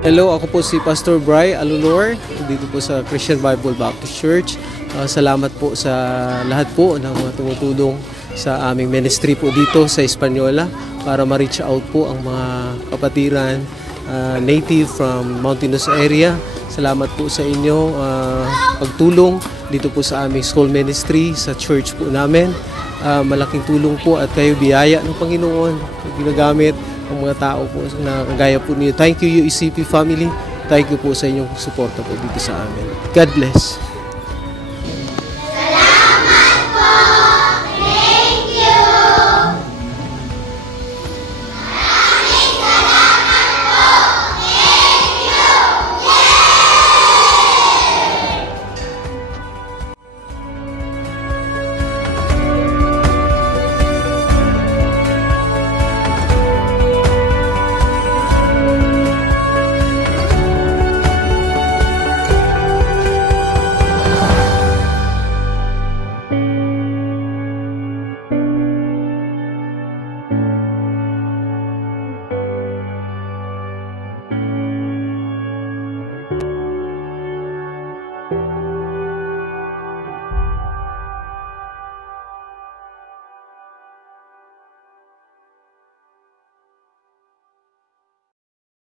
Hello, ako po si Pastor Bry Alunor, dito po sa Christian Bible Baptist Church. Salamat po sa lahat po ng mga tumutulong sa aming ministry po dito sa Hispaniola para ma-reach out po ang mga kapatiran native from mountainous area. Salamat po sa inyo pagtulong dito po sa aming school ministry sa church po namin. Malaking tulong po at kayo biyaya ng Panginoon ginagamit ang mga tao po na kagaya po niyo. Thank you UECP family. Thank you po sa inyong suporta po dito sa amin. God bless.